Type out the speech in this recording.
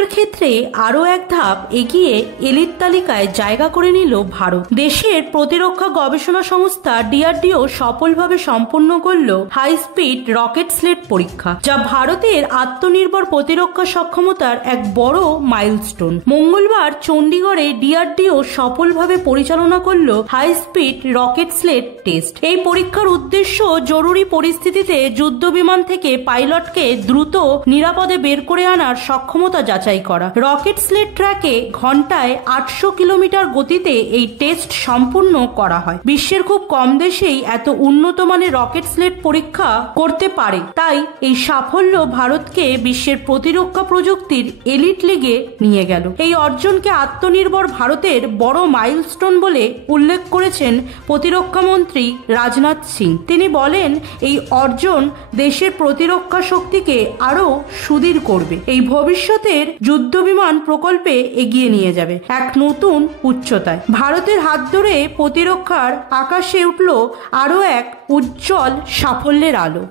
প্রতিরক্ষার ক্ষেত্রে আরও এক ধাপ এগিয়ে এলিট তালিকায় জায়গা করে নিল ভারত। দেশের প্রতিরক্ষা গবেষণা সংস্থা ডিআরডিও সফলভাবে সম্পন্ন করল হাই স্পিড রকেট স্লেট পরীক্ষা, যা ভারতের আত্মনির্ভর প্রতিরক্ষা সক্ষমতার এক বড় মাইলস্টোন। মঙ্গলবার চণ্ডীগড়ে ডিআরডিও সফলভাবে পরিচালনা করল high speed rocket sled test. এই পরীক্ষার উদ্দেশ্য জরুরি পরিস্থিতিতে যুদ্ধ বিমান থেকে পাইলটকে দ্রুত নিরাপদে বের করে আনার সক্ষমতা যাচাই করা। রকেট স্লেট ট্র্যাকে ঘন্টায় 800 কিলোমিটার গতিতে এই টেস্ট সম্পূর্ণ করা হয়। বিশ্বের খুব কম দেশেই এত উন্নত মানের রকেট স্লেট পরীক্ষা করতে পারে, তাই এই সাফল্য ভারতকে বিশ্বের প্রতিরক্ষা প্রযুক্তির এলিট লিগে নিয়ে গেল। এই অর্জনকে আত্মনির্ভর ভারতের বড় মাইলস্টোন বলে উল্লেখ করেছেন প্রতিরক্ষা মন্ত্রী রাজনাথ সিং। তিনি বলেন, এই অর্জন দেশের প্রতিরক্ষা শক্তিকে আরো সুদৃঢ় করবে, এই ভবিষ্যতের যুদ্ধবিমান প্রকল্পে এগিয়ে নিয়ে যাবে এক নতুন উচ্চতায়। ভারতের হাত ধরে প্রতিরক্ষার আকাশে উঠল আরো এক উজ্জ্বল সাফল্যের আলো।